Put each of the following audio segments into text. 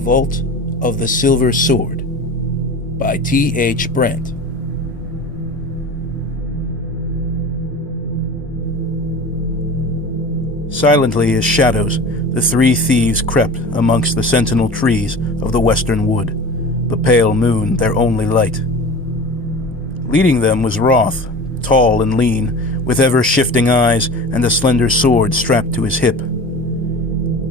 Vault of the Silver Sword by T.H. Brandt. Silently as shadows, the three thieves crept amongst the sentinel trees of the western wood, the pale moon their only light. Leading them was Roth, tall and lean, with ever-shifting eyes and a slender sword strapped to his hip.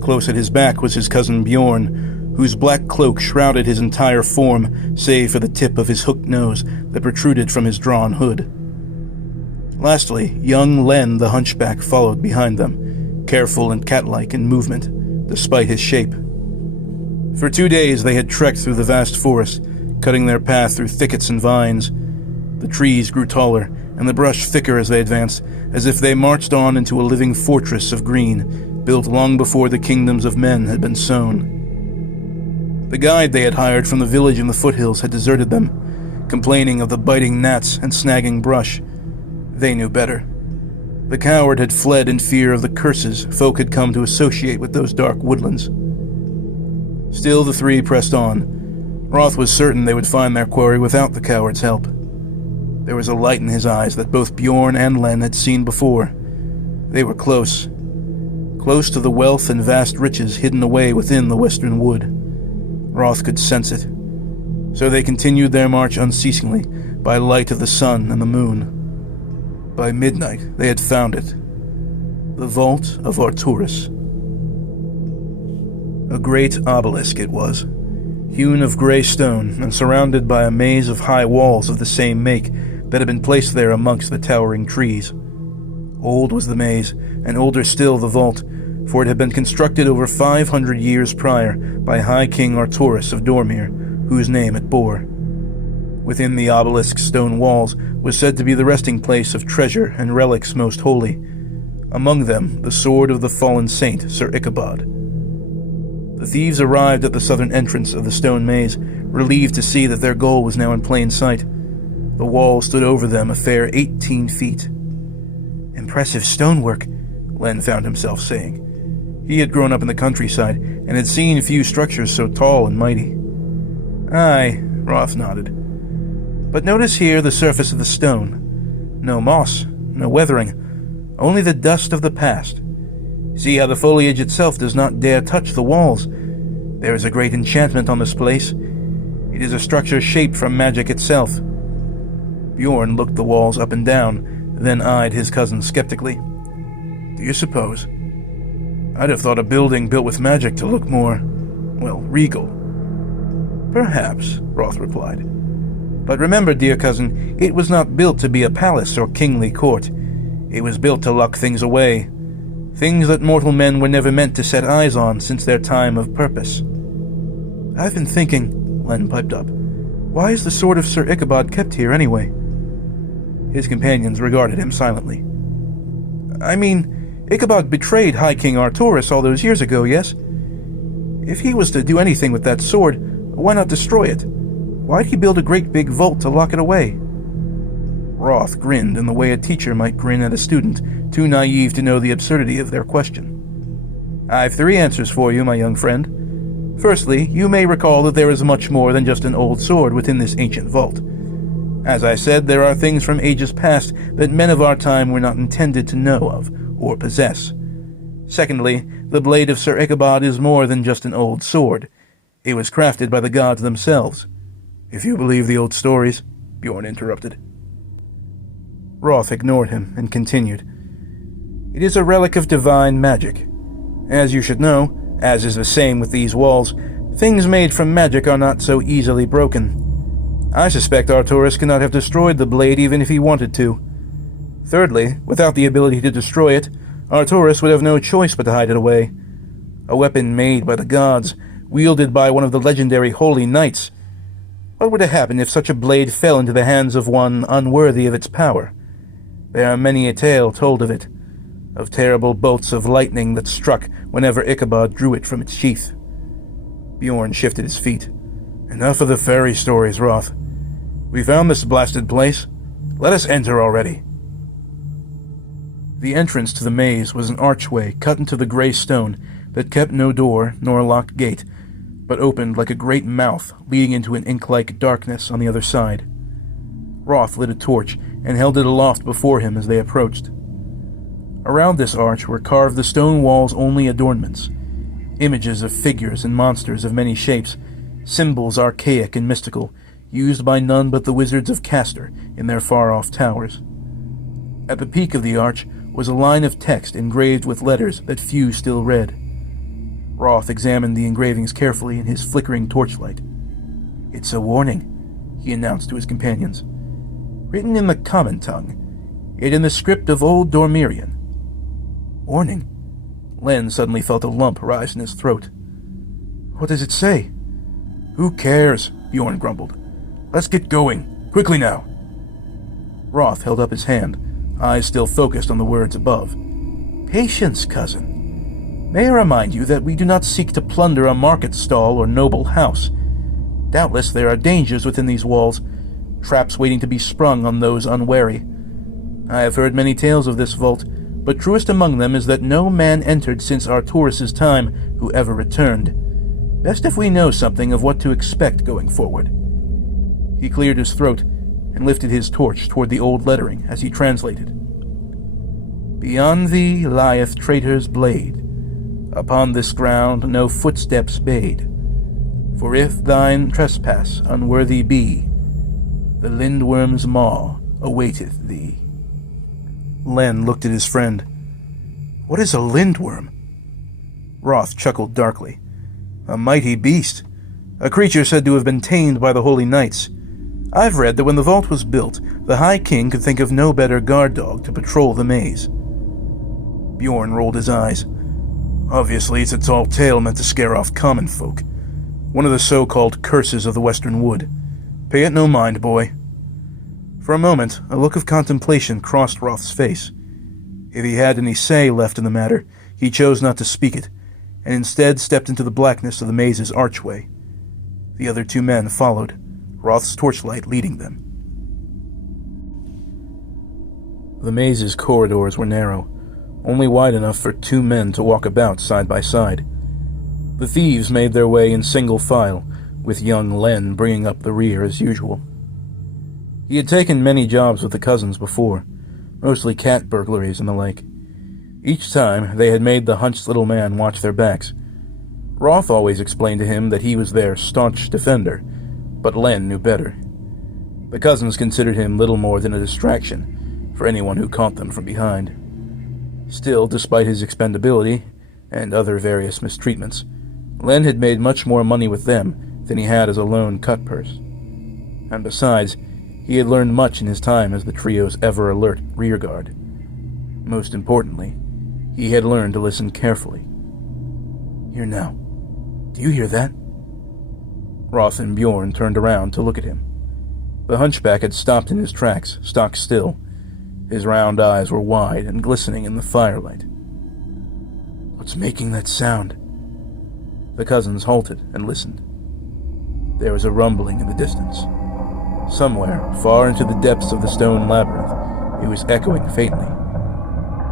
Close at his back was his cousin Bjorn, whose black cloak shrouded his entire form save for the tip of his hooked nose that protruded from his drawn hood. Lastly, young Len the hunchback followed behind them, careful and cat-like in movement, despite his shape. For 2 days they had trekked through the vast forest, cutting their path through thickets and vines. The trees grew taller, and the brush thicker as they advanced, as if they marched on into a living fortress of green, built long before the kingdoms of men had been sown. The guide they had hired from the village in the foothills had deserted them, complaining of the biting gnats and snagging brush. They knew better. The coward had fled in fear of the curses folk had come to associate with those dark woodlands. Still the three pressed on. Roth was certain they would find their quarry without the coward's help. There was a light in his eyes that both Bjorn and Len had seen before. They were close. Close to the wealth and vast riches hidden away within the western wood. Roth could sense it. So they continued their march unceasingly, by light of the sun and the moon. By midnight, they had found it. The Vault of Arturus. A great obelisk it was, hewn of gray stone and surrounded by a maze of high walls of the same make that had been placed there amongst the towering trees. Old was the maze, and older still the vault, for it had been constructed over 500 years prior by High King Arturus of Dormir, whose name it bore. Within the obelisk's stone walls was said to be the resting place of treasure and relics most holy, among them the sword of the fallen saint, Sir Ichabod. The thieves arrived at the southern entrance of the stone maze, relieved to see that their goal was now in plain sight. The wall stood over them a fair 18 feet. "Impressive stonework," Len found himself saying. He had grown up in the countryside and had seen few structures so tall and mighty. "Aye," Roth nodded. "But notice here the surface of the stone. No moss, no weathering, only the dust of the past. See how the foliage itself does not dare touch the walls. There is a great enchantment on this place. It is a structure shaped from magic itself." Bjorn looked the walls up and down, then eyed his cousin skeptically. "Do you suppose? I'd have thought a building built with magic to look more, well, regal." "Perhaps," Roth replied. "But remember, dear cousin, it was not built to be a palace or kingly court. It was built to lock things away. Things that mortal men were never meant to set eyes on since their time of purpose." "I've been thinking," Len piped up, "why is the sword of Sir Ichabod kept here anyway?" His companions regarded him silently. "I mean, Ichabod betrayed High King Arturus all those years ago, yes? If he was to do anything with that sword, why not destroy it? Why'd he build a great big vault to lock it away?" Roth grinned in the way a teacher might grin at a student, too naive to know the absurdity of their question. "I've 3 answers for you, my young friend. Firstly, you may recall that there is much more than just an old sword within this ancient vault. As I said, there are things from ages past that men of our time were not intended to know of or possess. Secondly, the blade of Sir Ichabod is more than just an old sword. It was crafted by the gods themselves." "If you believe the old stories," Bjorn interrupted. Roth ignored him and continued. "It is a relic of divine magic. As you should know, as is the same with these walls, things made from magic are not so easily broken. I suspect Arturus could not have destroyed the blade even if he wanted to. Thirdly, without the ability to destroy it, Arturus would have no choice but to hide it away. A weapon made by the gods, wielded by one of the legendary holy knights. What would have happened if such a blade fell into the hands of one unworthy of its power? There are many a tale told of it, of terrible bolts of lightning that struck whenever Ichabod drew it from its sheath." Bjorn shifted his feet. "Enough of the fairy stories, Roth. We found this blasted place. Let us enter already." The entrance to the maze was an archway cut into the gray stone that kept no door nor locked gate, but opened like a great mouth leading into an ink-like darkness on the other side. Roth lit a torch and held it aloft before him as they approached. Around this arch were carved the stone wall's only adornments, images of figures and monsters of many shapes, symbols archaic and mystical, used by none but the wizards of Castor in their far-off towers. At the peak of the arch was a line of text engraved with letters that few still read. Roth examined the engravings carefully in his flickering torchlight. "It's a warning," he announced to his companions. "Written in the common tongue, yet in the script of old Dormirian." "Warning?" Len suddenly felt a lump rise in his throat. "What does it say?" "Who cares?" Bjorn grumbled. "Let's get going. Quickly now." Roth held up his hand, eyes still focused on the words above. "Patience, cousin. May I remind you that we do not seek to plunder a market stall or noble house. Doubtless there are dangers within these walls, traps waiting to be sprung on those unwary. I have heard many tales of this vault, but truest among them is that no man entered since Arturus' time who ever returned. Best if we know something of what to expect going forward." He cleared his throat and lifted his torch toward the old lettering as he translated. "Beyond thee lieth traitor's blade. Upon this ground no footsteps bade. For if thine trespass unworthy be, the lindworm's maw awaiteth thee." Len looked at his friend. "What is a lindworm?" Roth chuckled darkly. "A mighty beast. A creature said to have been tamed by the holy knights. I've read that when the vault was built, the High King could think of no better guard dog to patrol the maze." Bjorn rolled his eyes. "Obviously it's a tall tale meant to scare off common folk. One of the so-called curses of the Western Wood. Pay it no mind, boy." For a moment, a look of contemplation crossed Roth's face. If he had any say left in the matter, he chose not to speak it, and instead stepped into the blackness of the maze's archway. The other two men followed, Roth's torchlight leading them. The maze's corridors were narrow, only wide enough for two men to walk about side by side. The thieves made their way in single file, with young Len bringing up the rear as usual. He had taken many jobs with the cousins before, mostly cat burglaries and the like. Each time, they had made the hunched little man watch their backs. Roth always explained to him that he was their staunch defender, but Len knew better. The cousins considered him little more than a distraction for anyone who caught them from behind. Still, despite his expendability and other various mistreatments, Len had made much more money with them than he had as a lone cut-purse. And besides, he had learned much in his time as the trio's ever-alert rearguard. Most importantly, he had learned to listen carefully. "Here now. Do you hear that?" Roth and Bjorn turned around to look at him. The hunchback had stopped in his tracks, stock still. His round eyes were wide and glistening in the firelight. "What's making that sound?" The cousins halted and listened. There was a rumbling in the distance. Somewhere, far into the depths of the stone labyrinth, it was echoing faintly.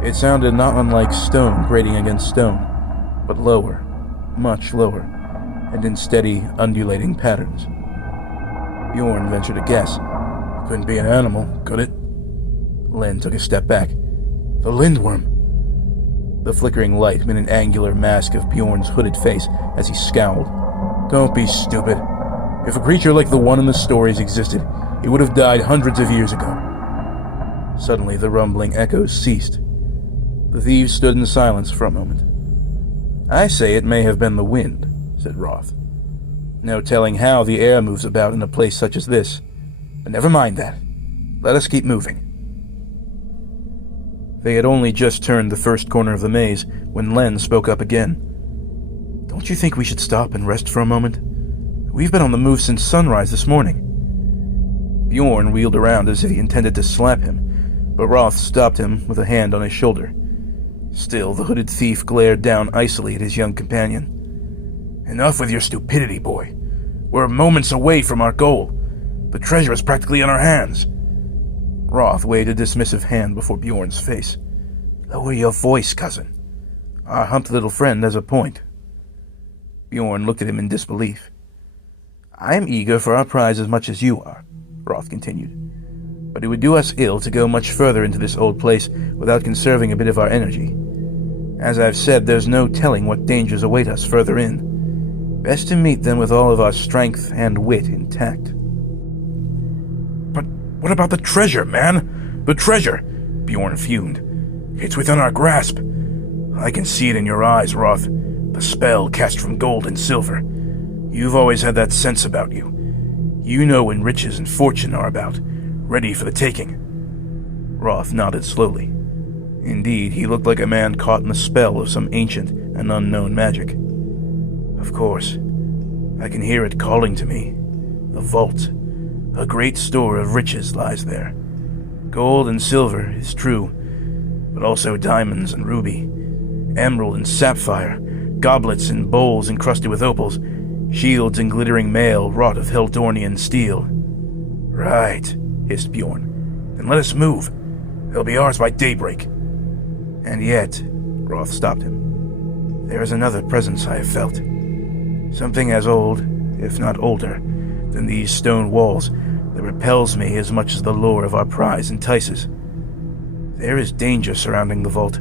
It sounded not unlike stone grating against stone, but lower, much lower, and in steady, undulating patterns. Bjorn ventured a guess. "Couldn't be an animal, could it?" Len took a step back. "The lindworm!" The flickering light made an angular mask of Bjorn's hooded face as he scowled. "Don't be stupid. If a creature like the one in the stories existed, it would have died hundreds of years ago." Suddenly the rumbling echoes ceased. The thieves stood in silence for a moment. "I say it may have been the wind," said Roth. "No telling how the air moves about in a place such as this. But never mind that. Let us keep moving." They had only just turned the first corner of the maze when Len spoke up again. "Don't you think we should stop and rest for a moment? We've been on the move since sunrise this morning." Bjorn wheeled around as if he intended to slap him, but Roth stopped him with a hand on his shoulder. Still, the hooded thief glared down icily at his young companion. "Enough with your stupidity, boy. We're moments away from our goal. The treasure is practically in our hands." Roth waved a dismissive hand before Bjorn's face. "Lower your voice, cousin. Our humped little friend has a point." Bjorn looked at him in disbelief. "I am eager for our prize as much as you are," Roth continued. "But it would do us ill to go much further into this old place without conserving a bit of our energy. As I've said, there's no telling what dangers await us further in. Best to meet them with all of our strength and wit intact." "But what about the treasure, man? The treasure!" Bjorn fumed. "It's within our grasp. I can see it in your eyes, Roth. The spell cast from gold and silver. You've always had that sense about you. You know when riches and fortune are about, ready for the taking." Roth nodded slowly. Indeed, he looked like a man caught in the spell of some ancient and unknown magic. "Of course. I can hear it calling to me. The vault. A great store of riches lies there. Gold and silver is true, but also diamonds and ruby, emerald and sapphire, goblets and bowls encrusted with opals, shields and glittering mail wrought of Heldornian steel." "Right," hissed Bjorn. "Then let us move. They'll be ours by daybreak." "And yet," Roth stopped him, "there is another presence I have felt. Something as old, if not older, than these stone walls that repels me as much as the lure of our prize entices. There is danger surrounding the vault.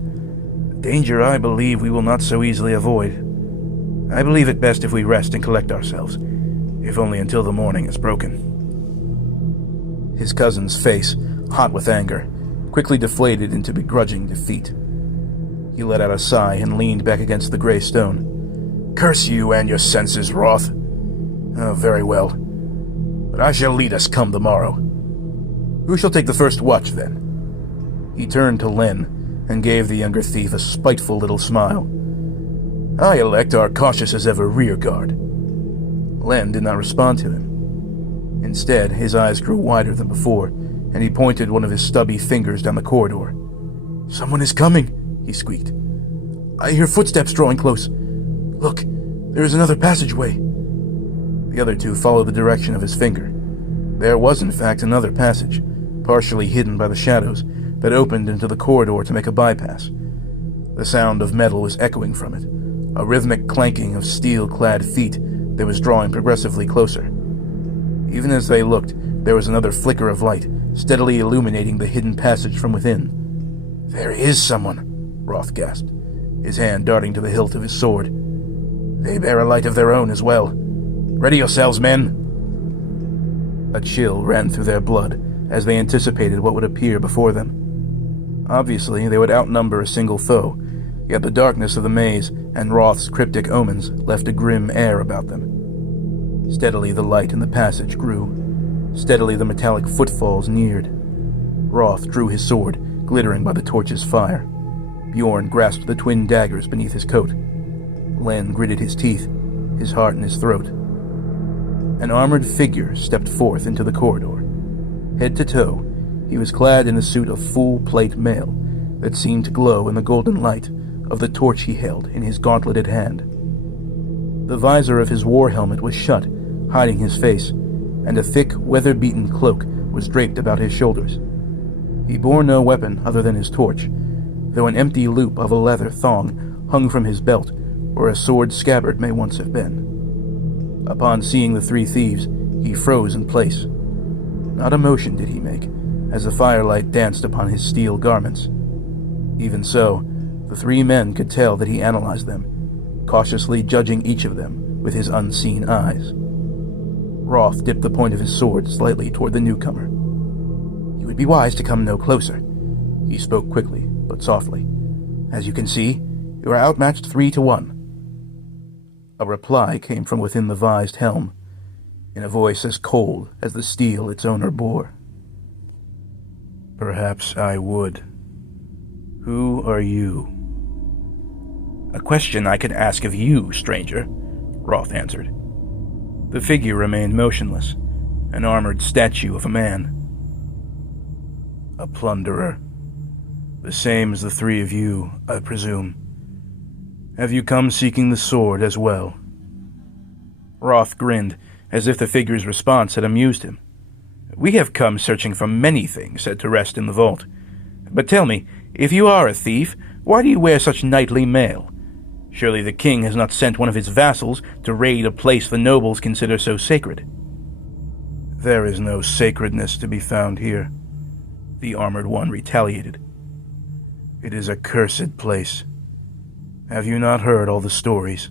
Danger I believe we will not so easily avoid. I believe it best if we rest and collect ourselves, if only until the morning is broken." His cousin's face, hot with anger, quickly deflated into begrudging defeat. He let out a sigh and leaned back against the gray stone. "Curse you and your senses, Roth. Oh, very well. But I shall lead us come the morrow. Who shall take the first watch, then?" He turned to Len and gave the younger thief a spiteful little smile. "I elect our cautious as ever rear guard." Len did not respond to him. Instead, his eyes grew wider than before, and he pointed one of his stubby fingers down the corridor. "Someone is coming," he squeaked. "I hear footsteps drawing close. Look, there is another passageway." The other two followed the direction of his finger. There was, in fact, another passage, partially hidden by the shadows, that opened into the corridor to make a bypass. The sound of metal was echoing from it, a rhythmic clanking of steel-clad feet that was drawing progressively closer. Even as they looked, there was another flicker of light, steadily illuminating the hidden passage from within. "There is someone," Roth gasped, his hand darting to the hilt of his sword. "They bear a light of their own as well. Ready yourselves, men!" A chill ran through their blood as they anticipated what would appear before them. Obviously, they would outnumber a single foe, yet the darkness of the maze and Roth's cryptic omens left a grim air about them. Steadily the light in the passage grew. Steadily the metallic footfalls neared. Roth drew his sword, glittering by the torch's fire. Bjorn grasped the twin daggers beneath his coat. Len gritted his teeth, his heart in his throat. An armored figure stepped forth into the corridor. Head to toe, he was clad in a suit of full-plate mail that seemed to glow in the golden light of the torch he held in his gauntleted hand. The visor of his war helmet was shut, hiding his face, and a thick, weather-beaten cloak was draped about his shoulders. He bore no weapon other than his torch, though an empty loop of a leather thong hung from his belt where a sword scabbard may once have been. Upon seeing the three thieves, he froze in place. Not a motion did he make, as the firelight danced upon his steel garments. Even so, the three men could tell that he analyzed them, cautiously judging each of them with his unseen eyes. Roth dipped the point of his sword slightly toward the newcomer. "You would be wise to come no closer," he spoke quickly, but softly. "As you can see, you are outmatched 3-1. A reply came from within the vised helm, in a voice as cold as the steel its owner bore. "Perhaps I would. Who are you?" "A question I could ask of you, stranger," Roth answered. The figure remained motionless, an armored statue of a man. "A plunderer. The same as the three of you, I presume. Have you come seeking the sword as well?" Roth grinned, as if the figure's response had amused him. "We have come searching for many things set to rest in the vault. But tell me, if you are a thief, why do you wear such knightly mail? Surely the king has not sent one of his vassals to raid a place the nobles consider so sacred. There is no sacredness to be found here, the armored one retaliated. It is a cursed place. Have you not heard all the stories?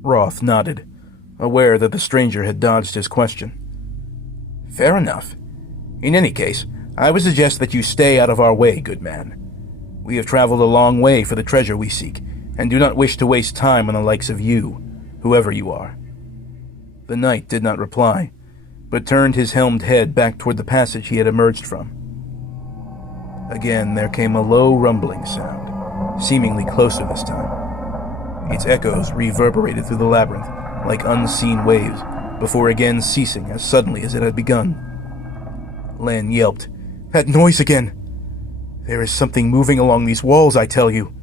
Roth nodded, aware that the stranger had dodged his question. Fair enough. In any case, I would suggest that you stay out of our way, good man. We have traveled a long way for the treasure we seek, and do not wish to waste time on the likes of you, whoever you are. The knight did not reply, but turned his helmed head back toward the passage he had emerged from. Again, there came a low rumbling sound, seemingly closer this time. Its echoes reverberated through the labyrinth like unseen waves, before again ceasing as suddenly as it had begun. Len yelped, That noise again! There is something moving along these walls, I tell you.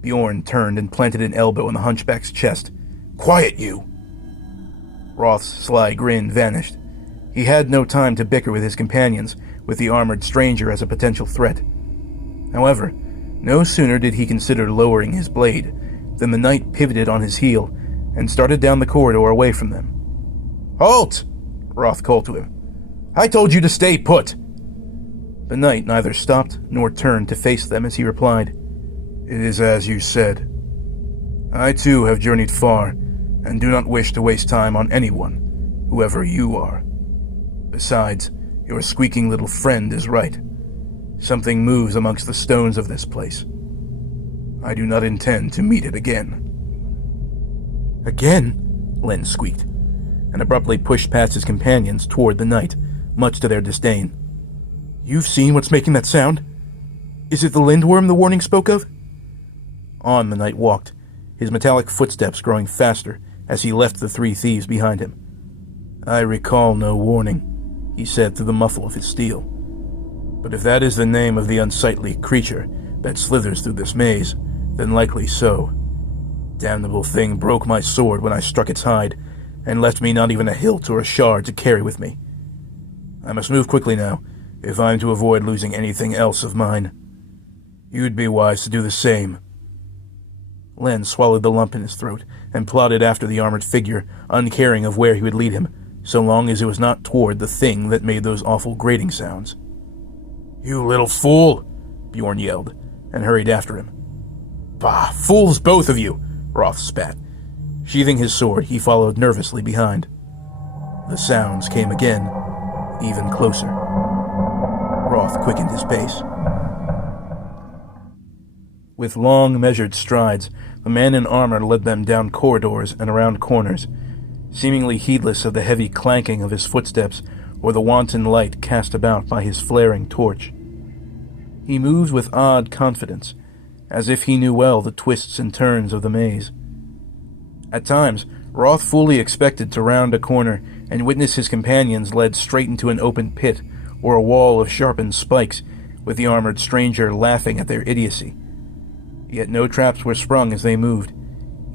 Bjorn turned and planted an elbow in the hunchback's chest. Quiet, you! Roth's sly grin vanished. He had no time to bicker with his companions, with the armored stranger as a potential threat. However, no sooner did he consider lowering his blade than the knight pivoted on his heel and started down the corridor away from them. Halt! Roth called to him. I told you to stay put! The knight neither stopped nor turned to face them as he replied, It is as you said. I too have journeyed far, and do not wish to waste time on anyone, whoever you are. Besides, your squeaking little friend is right. Something moves amongst the stones of this place. I do not intend to meet it again. Again? Len squeaked, and abruptly pushed past his companions toward the knight, much to their disdain. You've seen what's making that sound? Is it the lindworm the warning spoke of? On the knight walked, his metallic footsteps growing faster as he left the three thieves behind him. I recall no warning, he said through the muffle of his steel. But if that is the name of the unsightly creature that slithers through this maze, then likely so. Damnable thing broke my sword when I struck its hide, and left me not even a hilt or a shard to carry with me. I must move quickly now, if I'm to avoid losing anything else of mine. You'd be wise to do the same. Len swallowed the lump in his throat and plodded after the armored figure, uncaring of where he would lead him, so long as it was not toward the thing that made those awful grating sounds. You little fool! Bjorn yelled, and hurried after him. Bah, fools both of you! Roth spat. Sheathing his sword, he followed nervously behind. The sounds came again, even closer. Roth quickened his pace. With long, measured strides, the man in armor led them down corridors and around corners, seemingly heedless of the heavy clanking of his footsteps or the wanton light cast about by his flaring torch. He moved with odd confidence, as if he knew well the twists and turns of the maze. At times, Roth fully expected to round a corner and witness his companions led straight into an open pit or a wall of sharpened spikes, with the armored stranger laughing at their idiocy. Yet no traps were sprung as they moved,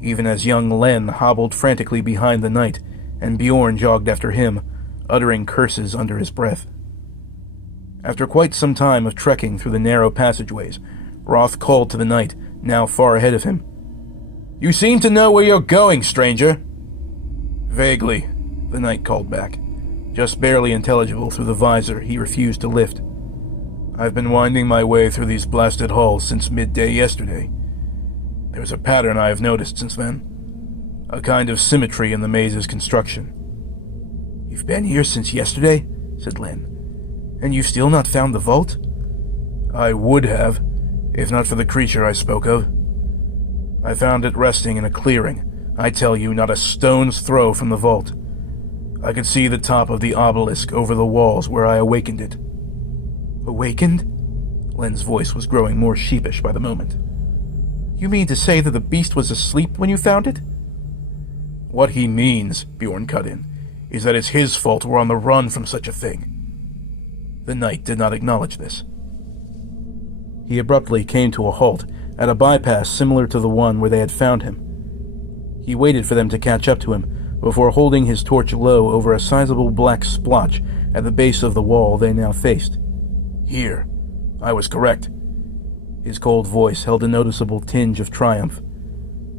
even as young Len hobbled frantically behind the knight, and Bjorn jogged after him, uttering curses under his breath. After quite some time of trekking through the narrow passageways, Roth called to the knight, now far ahead of him. You seem to know where you're going, stranger. Vaguely, the knight called back, just barely intelligible through the visor he refused to lift. I've been winding my way through these blasted halls since midday yesterday. There's a pattern I have noticed since then. A kind of symmetry in the maze's construction. You've been here since yesterday? Said Len. And you've still not found the vault? I would have, if not for the creature I spoke of. I found it resting in a clearing, I tell you, not a stone's throw from the vault. I could see the top of the obelisk over the walls where I awakened it. Awakened? Len's voice was growing more sheepish by the moment. You mean to say that the beast was asleep when you found it? What he means, Bjorn cut in, is that it's his fault we're on the run from such a thing. The knight did not acknowledge this. He abruptly came to a halt at a bypass similar to the one where they had found him. He waited for them to catch up to him before holding his torch low over a sizable black splotch at the base of the wall they now faced. Here. I was correct. His cold voice held a noticeable tinge of triumph,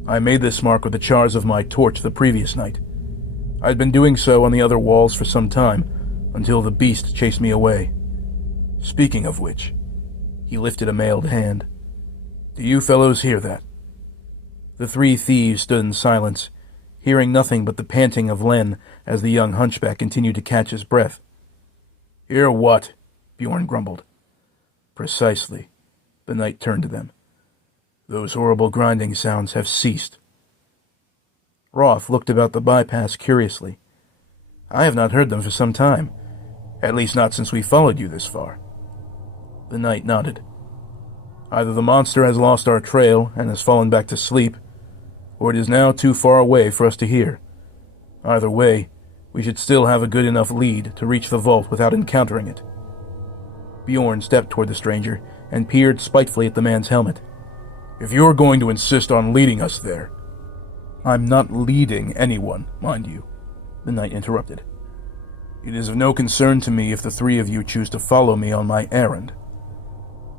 I made this mark with the chars of my torch the previous night. I'd been doing so on the other walls for some time, until the beast chased me away. Speaking of which, he lifted a mailed hand. Do you fellows hear that? The three thieves stood in silence, hearing nothing but the panting of Len as the young hunchback continued to catch his breath. Hear what? Bjorn grumbled. Precisely. The knight turned to them. Those horrible grinding sounds have ceased. Roth looked about the bypass curiously. I have not heard them for some time, at least not since we followed you this far. The knight nodded. Either the monster has lost our trail and has fallen back to sleep, or it is now too far away for us to hear. Either way, we should still have a good enough lead to reach the vault without encountering it. Bjorn stepped toward the stranger and peered spitefully at the man's helmet. If you're going to insist on leading us there... I'm not leading anyone, mind you, the knight interrupted. It is of no concern to me if the three of you choose to follow me on my errand.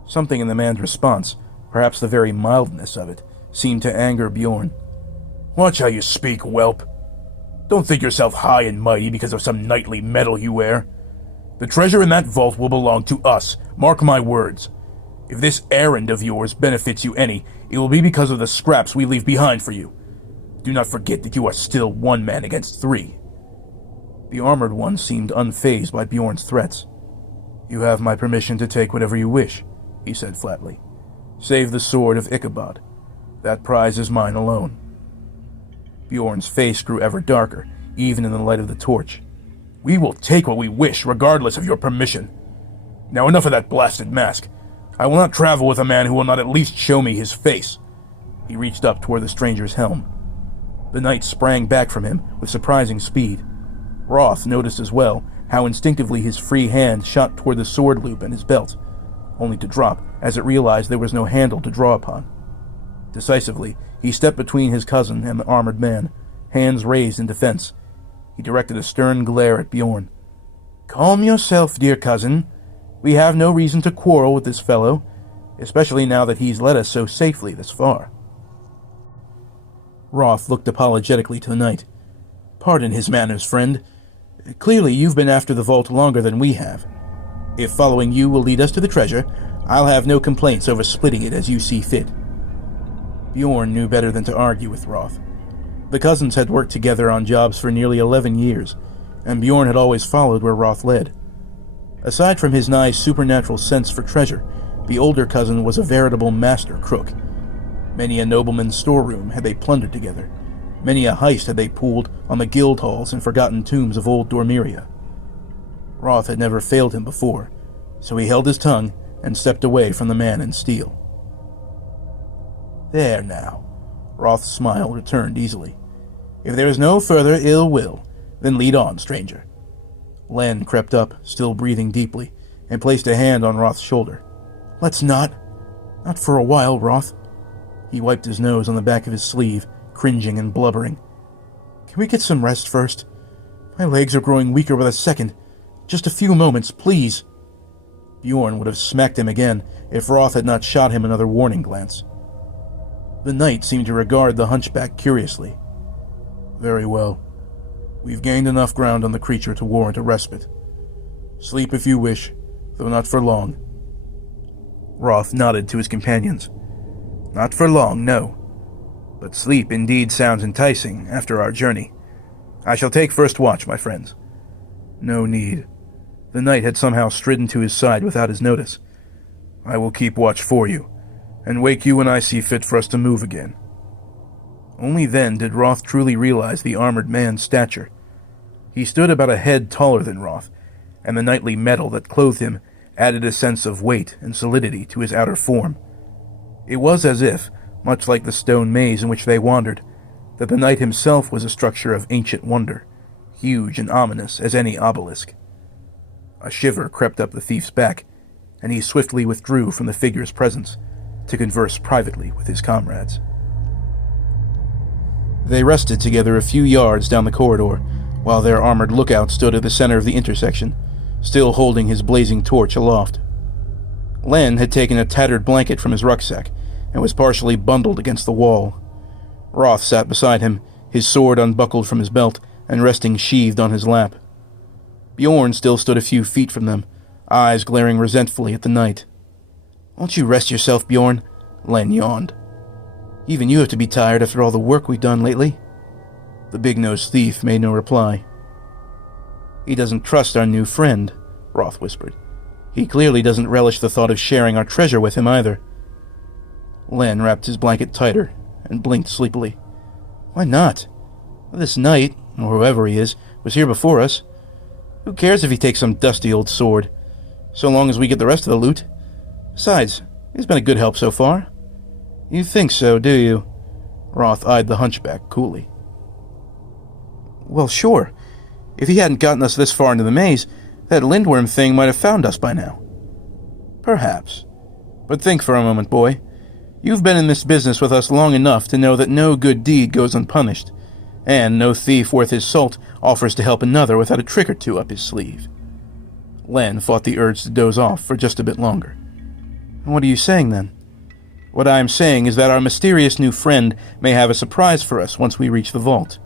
Something in the man's response, perhaps the very mildness of it, seemed to anger Bjorn. Watch how you speak, whelp. Don't think yourself high and mighty because of some knightly medal you wear. The treasure in that vault will belong to us, mark my words. If this errand of yours benefits you any, it will be because of the scraps we leave behind for you. Do not forget that you are still one man against three. The armored one seemed unfazed by Bjorn's threats. You have my permission to take whatever you wish, he said flatly. Save the sword of Ichabod. That prize is mine alone. Bjorn's face grew ever darker, even in the light of the torch. We will take what we wish, regardless of your permission. Now enough of that blasted mask. I will not travel with a man who will not at least show me his face. He reached up toward the stranger's helm. The knight sprang back from him with surprising speed. Roth noticed as well how instinctively his free hand shot toward the sword loop in his belt, only to drop as it realized there was no handle to draw upon. Decisively, he stepped between his cousin and the armored man, hands raised in defense. He directed a stern glare at Bjorn. Calm yourself, dear cousin. We have no reason to quarrel with this fellow, especially now that he's led us so safely this far. Roth looked apologetically to the knight. Pardon his manners, friend. Clearly you've been after the vault longer than we have. If following you will lead us to the treasure, I'll have no complaints over splitting it as you see fit. Bjorn knew better than to argue with Roth. The cousins had worked together on jobs for nearly 11 years, and Bjorn had always followed where Roth led. Aside from his nigh supernatural sense for treasure, the older cousin was a veritable master crook. Many a nobleman's storeroom had they plundered together. Many a heist had they pooled on the guild halls and forgotten tombs of old Dormiria. Roth had never failed him before, so he held his tongue and stepped away from the man in steel. There now, Roth's smile returned easily. If there is no further ill will, then lead on, stranger. Len crept up, still breathing deeply, and placed a hand on Roth's shoulder. Let's not. Not for a while, Roth. He wiped his nose on the back of his sleeve, cringing and blubbering. Can we get some rest first? My legs are growing weaker by the second. Just a few moments, please. Bjorn would have smacked him again if Roth had not shot him another warning glance. The knight seemed to regard the hunchback curiously. Very well. We've gained enough ground on the creature to warrant a respite. Sleep if you wish, though not for long. Roth nodded to his companions. Not for long, no. But sleep indeed sounds enticing after our journey. I shall take first watch, my friends. No need. The knight had somehow stridden to his side without his notice. I will keep watch for you, and wake you when I see fit for us to move again. Only then did Roth truly realize the armored man's stature. He stood about a head taller than Roth, and the knightly metal that clothed him added a sense of weight and solidity to his outer form. It was as if, much like the stone maze in which they wandered, that the knight himself was a structure of ancient wonder, huge and ominous as any obelisk. A shiver crept up the thief's back, and he swiftly withdrew from the figure's presence to converse privately with his comrades. They rested together a few yards down the corridor, while their armored lookout stood at the center of the intersection, still holding his blazing torch aloft. Len had taken a tattered blanket from his rucksack and was partially bundled against the wall. Roth sat beside him, his sword unbuckled from his belt and resting sheathed on his lap. Bjorn still stood a few feet from them, eyes glaring resentfully at the night. "Won't you rest yourself, Bjorn?" Len yawned. "Even you have to be tired after all the work we've done lately." The big-nosed thief made no reply. "He doesn't trust our new friend," Roth whispered. "He clearly doesn't relish the thought of sharing our treasure with him either." Len wrapped his blanket tighter and blinked sleepily. "Why not? This knight, or whoever he is, was here before us. Who cares if he takes some dusty old sword, so long as we get the rest of the loot? Besides, he's been a good help so far." "You think so, do you?" Roth eyed the hunchback coolly. "Well, sure. If he hadn't gotten us this far into the maze, that lindworm thing might have found us by now." "Perhaps. But think for a moment, boy. You've been in this business with us long enough to know that no good deed goes unpunished, and no thief worth his salt offers to help another without a trick or two up his sleeve." Len fought the urge to doze off for just a bit longer. "What are you saying, then?" "What I'm saying is that our mysterious new friend may have a surprise for us once we reach the vault.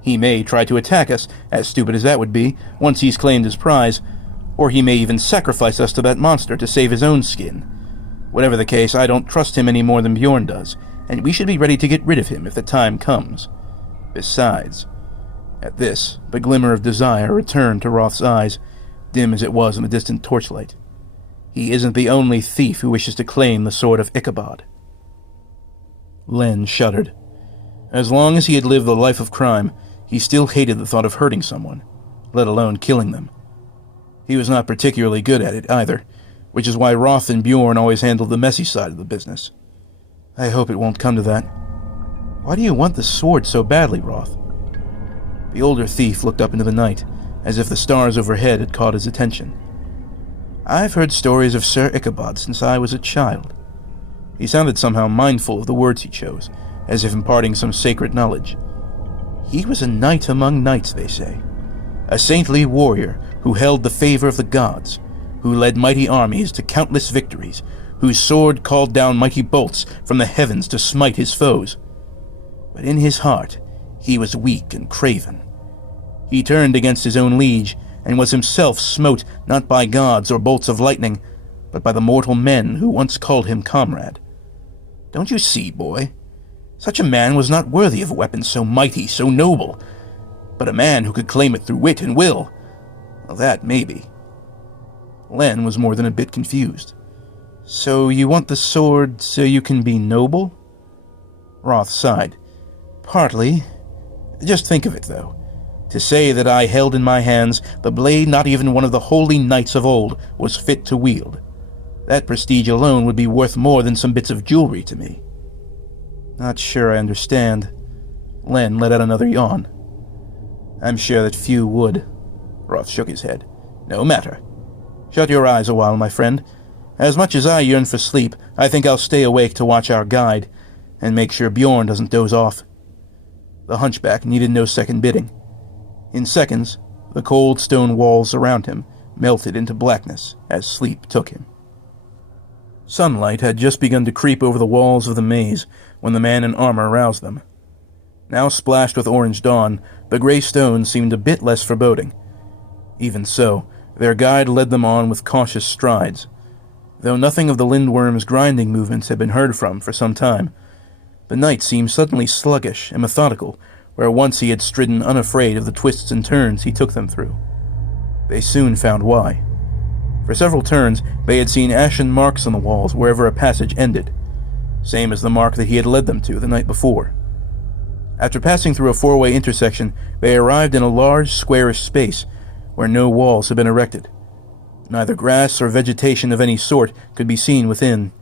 He may try to attack us, as stupid as that would be, once he's claimed his prize, or he may even sacrifice us to that monster to save his own skin. Whatever the case, I don't trust him any more than Bjorn does, and we should be ready to get rid of him if the time comes. Besides..." At this, the glimmer of desire returned to Roth's eyes, dim as it was in the distant torchlight. "He isn't the only thief who wishes to claim the sword of Ichabod." Len shuddered. As long as he had lived the life of crime, he still hated the thought of hurting someone, let alone killing them. He was not particularly good at it either, which is why Roth and Bjorn always handled the messy side of the business. "I hope it won't come to that." "Why do you want the sword so badly, Roth?" The older thief looked up into the night, as if the stars overhead had caught his attention. "I've heard stories of Sir Ichabod since I was a child." He sounded somehow mindful of the words he chose, as if imparting some sacred knowledge. "He was a knight among knights, they say. A saintly warrior who held the favor of the gods, who led mighty armies to countless victories, whose sword called down mighty bolts from the heavens to smite his foes. But in his heart, he was weak and craven. He turned against his own liege, and was himself smote not by gods or bolts of lightning, but by the mortal men who once called him comrade. Don't you see, boy? Such a man was not worthy of a weapon so mighty, so noble, but a man who could claim it through wit and will. Well, that maybe." Len was more than a bit confused. "So you want the sword so you can be noble?" Roth sighed. "Partly. Just think of it, though. To say that I held in my hands the blade not even one of the holy knights of old was fit to wield. That prestige alone would be worth more than some bits of jewelry to me." "Not sure I understand." Len let out another yawn. "I'm sure that few would." Roth shook his head. "No matter. Shut your eyes a while, my friend. As much as I yearn for sleep, I think I'll stay awake to watch our guide, and make sure Bjorn doesn't doze off." The hunchback needed no second bidding. In seconds, the cold stone walls around him melted into blackness as sleep took him. Sunlight had just begun to creep over the walls of the maze when the man in armor roused them. Now splashed with orange dawn, the gray stone seemed a bit less foreboding. Even so, their guide led them on with cautious strides. Though nothing of the lindworm's grinding movements had been heard from for some time, the knight seemed suddenly sluggish and methodical, where once he had stridden unafraid of the twists and turns he took them through. They soon found why. For several turns, they had seen ashen marks on the walls wherever a passage ended, same as the mark that he had led them to the night before. After passing through a four-way intersection, they arrived in a large, squarish space where no walls had been erected. Neither grass or vegetation of any sort could be seen within.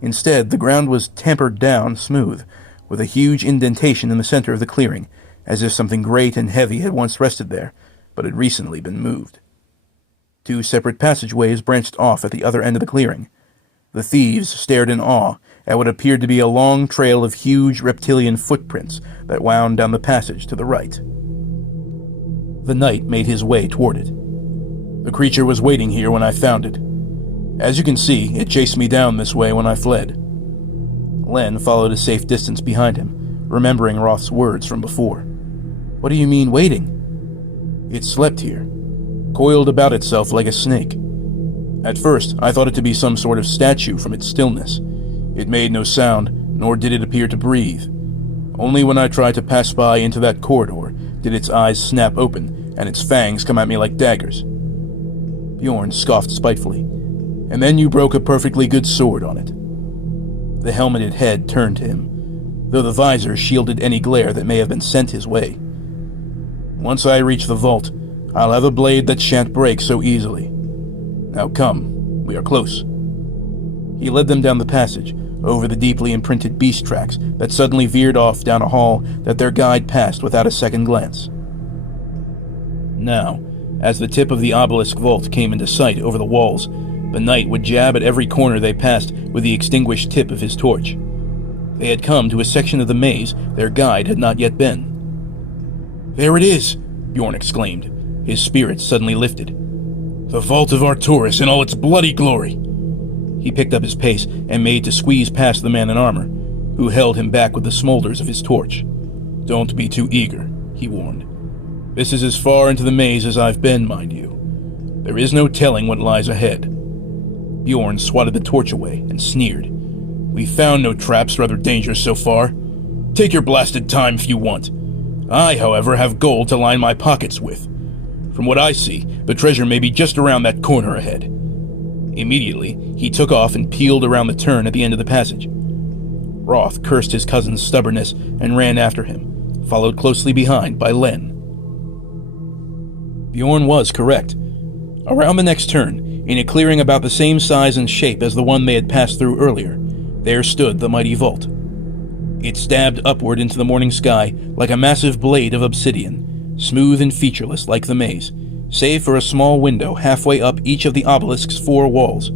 Instead, the ground was tampered down smooth, with a huge indentation in the center of the clearing, as if something great and heavy had once rested there, but had recently been moved. Two separate passageways branched off at the other end of the clearing. The thieves stared in awe at what appeared to be a long trail of huge reptilian footprints that wound down the passage to the right. The knight made his way toward it. "The creature was waiting here when I found it. As you can see, it chased me down this way when I fled." Len followed a safe distance behind him, remembering Roth's words from before. "What do you mean, waiting?" "It slept here, coiled about itself like a snake. At first, I thought it to be some sort of statue from its stillness. It made no sound, nor did it appear to breathe. Only when I tried to pass by into that corridor did its eyes snap open and its fangs come at me like daggers." Bjorn scoffed spitefully. "And then you broke a perfectly good sword on it." The helmeted head turned to him, though the visor shielded any glare that may have been sent his way. "Once I reach the vault, I'll have a blade that shan't break so easily. Now come, we are close." He led them down the passage, over the deeply imprinted beast tracks that suddenly veered off down a hall that their guide passed without a second glance. Now, as the tip of the obelisk vault came into sight over the walls, the knight would jab at every corner they passed with the extinguished tip of his torch. They had come to a section of the maze their guide had not yet been. "There it is!" Bjorn exclaimed, his spirits suddenly lifted. "The vault of Arcturus in all its bloody glory!" He picked up his pace and made to squeeze past the man in armor, who held him back with the smolders of his torch. "Don't be too eager," he warned. "This is as far into the maze as I've been, mind you. There is no telling what lies ahead." Bjorn swatted the torch away and sneered. "We've found no traps or other dangers so far. Take your blasted time if you want. I, however, have gold to line my pockets with. From what I see, the treasure may be just around that corner ahead." Immediately, he took off and peeled around the turn at the end of the passage. Roth cursed his cousin's stubbornness and ran after him, followed closely behind by Len. Bjorn was correct. Around the next turn, in a clearing about the same size and shape as the one they had passed through earlier, there stood the mighty vault. It stabbed upward into the morning sky like a massive blade of obsidian, smooth and featureless like the maze, save for a small window halfway up each of the obelisk's 4 walls.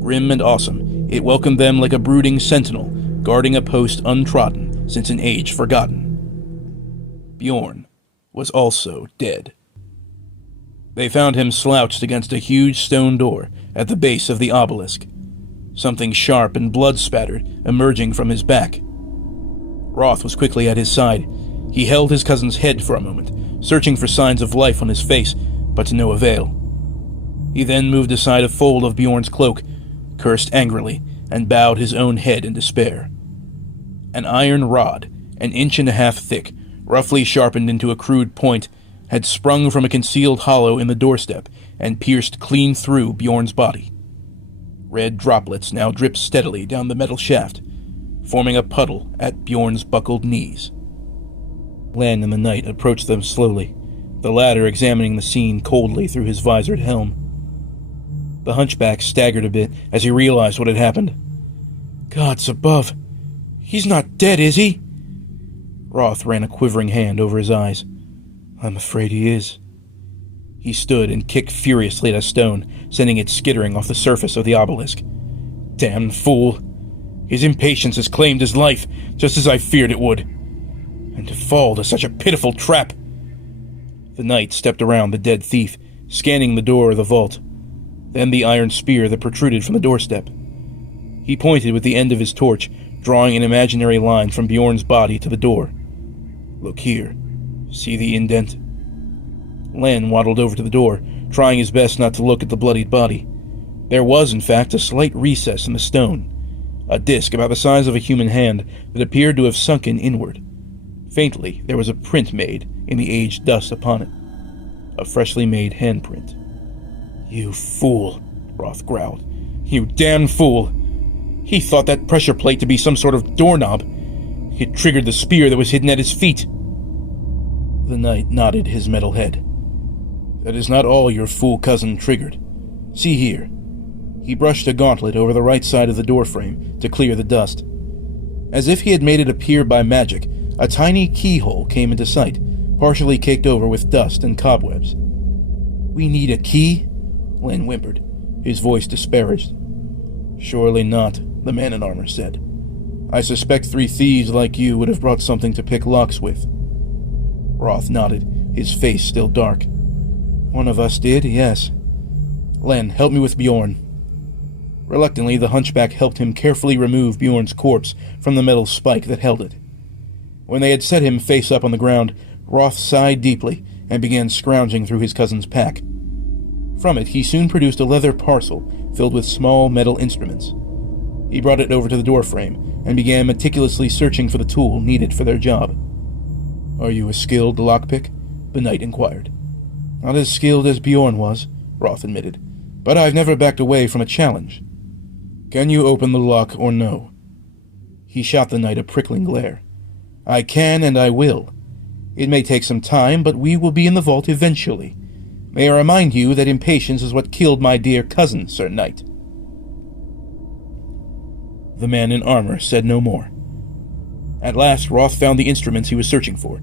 Grim and awesome, it welcomed them like a brooding sentinel, guarding a post untrodden since an age forgotten. Bjorn was also dead. They found him slouched against a huge stone door at the base of the obelisk, something sharp and blood-spattered emerging from his back. Roth was quickly at his side. He held his cousin's head for a moment, searching for signs of life on his face, but to no avail. He then moved aside a fold of Bjorn's cloak, cursed angrily, and bowed his own head in despair. An iron rod, an inch and a half thick, roughly sharpened into a crude point, had sprung from a concealed hollow in the doorstep and pierced clean through Bjorn's body. Red droplets now dripped steadily down the metal shaft, forming a puddle at Bjorn's buckled knees. Len and the knight approached them slowly, the latter examining the scene coldly through his visored helm. The hunchback staggered a bit as he realized what had happened. "Gods above! He's not dead, is he?" Roth ran a quivering hand over his eyes. "I'm afraid he is." He stood and kicked furiously at a stone, sending it skittering off the surface of the obelisk. "Damned fool! His impatience has claimed his life, just as I feared it would. And to fall to such a pitiful trap!" The knight stepped around the dead thief, scanning the door of the vault, then the iron spear that protruded from the doorstep. He pointed with the end of his torch, drawing an imaginary line from Bjorn's body to the door. "Look here. See the indent?" Len waddled over to the door, trying his best not to look at the bloodied body. There was, in fact, a slight recess in the stone, a disc about the size of a human hand that appeared to have sunken inward. Faintly, there was a print made in the aged dust upon it, a freshly made handprint. "You fool," Roth growled. "You damned fool! He thought that pressure plate to be some sort of doorknob. It triggered the spear that was hidden at his feet." The knight nodded his metal head. "That is not all your fool cousin triggered. See here." He brushed a gauntlet over the right side of the doorframe to clear the dust. As if he had made it appear by magic, a tiny keyhole came into sight, partially caked over with dust and cobwebs. "We need a key?" Len whimpered, his voice disparaged. "Surely not," the man in armor said. "I suspect 3 thieves like you would have brought something to pick locks with." Roth nodded, his face still dark. "One of us did, yes. Len, help me with Bjorn." Reluctantly, the hunchback helped him carefully remove Bjorn's corpse from the metal spike that held it. When they had set him face up on the ground, Roth sighed deeply and began scrounging through his cousin's pack. From it, he soon produced a leather parcel filled with small metal instruments. He brought it over to the doorframe and began meticulously searching for the tool needed for their job. "Are you a skilled lockpick?" the knight inquired. "Not as skilled as Bjorn was," Roth admitted, "but I've never backed away from a challenge." "Can you open the lock or no?" He shot the knight a prickling glare. "I can and I will. It may take some time, but we will be in the vault eventually. May I remind you that impatience is what killed my dear cousin, Sir Knight." The man in armor said no more. At last, Roth found the instruments he was searching for.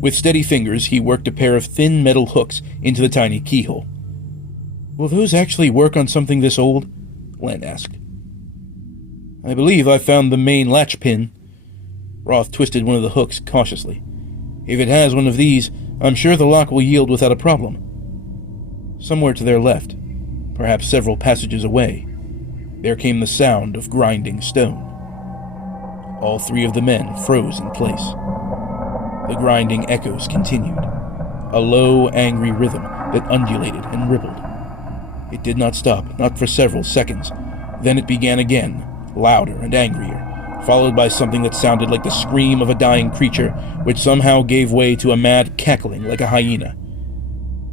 With steady fingers, he worked a pair of thin metal hooks into the tiny keyhole. "Will those actually work on something this old?" Len asked. "I believe I found the main latch pin." Roth twisted one of the hooks cautiously. "If it has one of these, I'm sure the lock will yield without a problem." Somewhere to their left, perhaps several passages away, there came the sound of grinding stone. All three of the men froze in place. The grinding echoes continued, a low, angry rhythm that undulated and rippled. It did not stop, not for several seconds. Then it began again, louder and angrier, followed by something that sounded like the scream of a dying creature, which somehow gave way to a mad cackling like a hyena.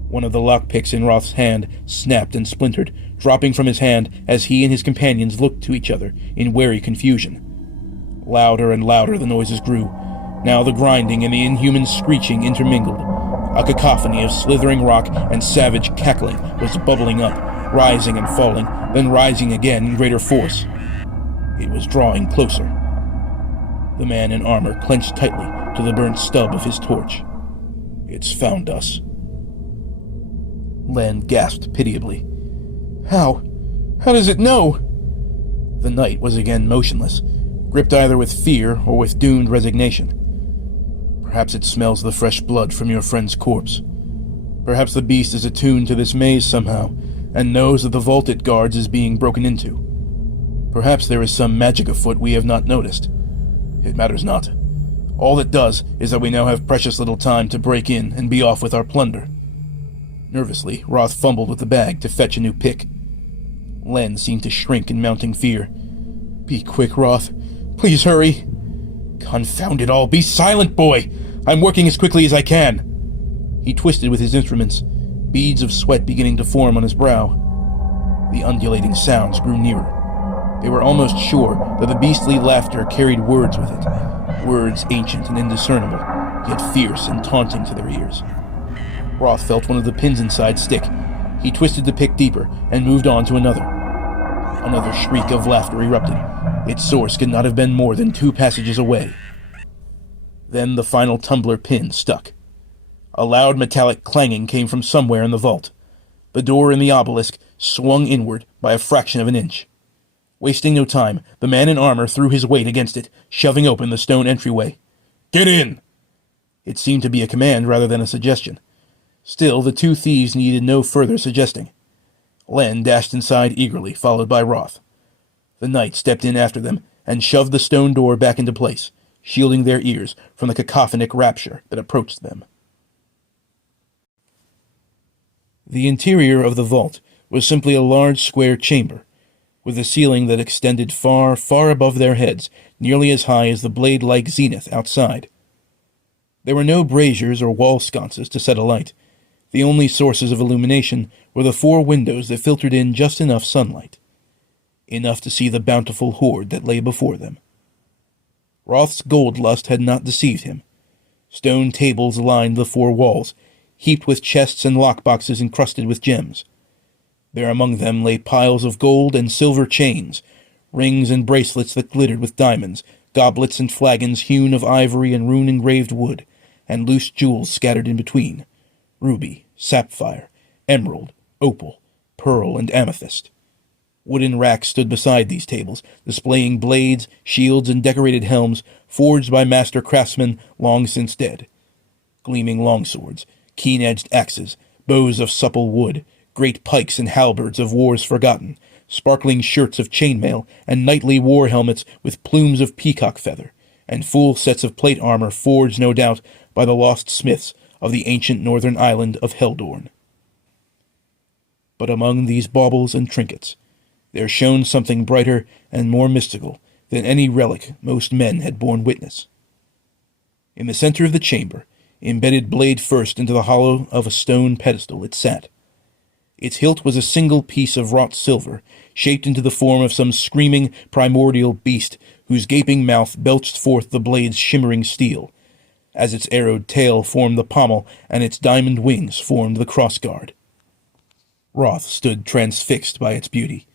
One of the lockpicks in Roth's hand snapped and splintered, dropping from his hand as he and his companions looked to each other in wary confusion. Louder and louder the noises grew. Now the grinding and the inhuman screeching intermingled. A cacophony of slithering rock and savage cackling was bubbling up, rising and falling, then rising again in greater force. It was drawing closer. The man in armor clenched tightly to the burnt stub of his torch. "It's found us." Len gasped pitiably. How? How does it know?" The knight was again motionless, gripped either with fear or with doomed resignation. "Perhaps it smells the fresh blood from your friend's corpse. Perhaps the beast is attuned to this maze somehow, and knows that the vault it guards is being broken into. Perhaps there is some magic afoot we have not noticed. It matters not. All it does is that we now have precious little time to break in and be off with our plunder." Nervously, Roth fumbled with the bag to fetch a new pick. Len seemed to shrink in mounting fear. "Be quick, Roth. Please hurry." "Confound it all, be silent, boy! I'm working as quickly as I can." He twisted with his instruments, beads of sweat beginning to form on his brow. The undulating sounds grew nearer. They were almost sure that the beastly laughter carried words with it, words ancient and indiscernible, yet fierce and taunting to their ears. Roth felt one of the pins inside stick. He twisted the pick deeper and moved on to another. Another shriek of laughter erupted. Its source could not have been more than 2 passages away. Then the final tumbler pin stuck. A loud metallic clanging came from somewhere in the vault. The door in the obelisk swung inward by a fraction of an inch. Wasting no time, the man in armor threw his weight against it, shoving open the stone entryway. "Get in!" It seemed to be a command rather than a suggestion. Still, the 2 thieves needed no further suggesting. Len dashed inside eagerly, followed by Roth. The knight stepped in after them and shoved the stone door back into place, shielding their ears from the cacophonic rapture that approached them. The interior of the vault was simply a large square chamber, with a ceiling that extended far, far above their heads, nearly as high as the blade-like zenith outside. There were no braziers or wall sconces to set alight. The only sources of illumination were the 4 windows that filtered in just enough sunlight, enough to see the bountiful hoard that lay before them. Roth's gold lust had not deceived him. Stone tables lined the 4 walls, heaped with chests and lockboxes encrusted with gems. There among them lay piles of gold and silver chains, rings and bracelets that glittered with diamonds, goblets and flagons hewn of ivory and rune-engraved wood, and loose jewels scattered in between, ruby, sapphire, emerald, opal, pearl, and amethyst. Wooden racks stood beside these tables, displaying blades, shields, and decorated helms forged by master craftsmen long since dead. Gleaming longswords, keen-edged axes, bows of supple wood, great pikes and halberds of wars forgotten, sparkling shirts of chainmail, and knightly war helmets with plumes of peacock feather, and full sets of plate armor forged, no doubt, by the lost smiths of the ancient northern island of Heldorn. But among these baubles and trinkets, there shone something brighter and more mystical than any relic most men had borne witness. In the center of the chamber, embedded blade first into the hollow of a stone pedestal, it sat. Its hilt was a single piece of wrought silver, shaped into the form of some screaming primordial beast whose gaping mouth belched forth the blade's shimmering steel, as its arrowed tail formed the pommel and its diamond wings formed the crossguard. Roth stood transfixed by its beauty,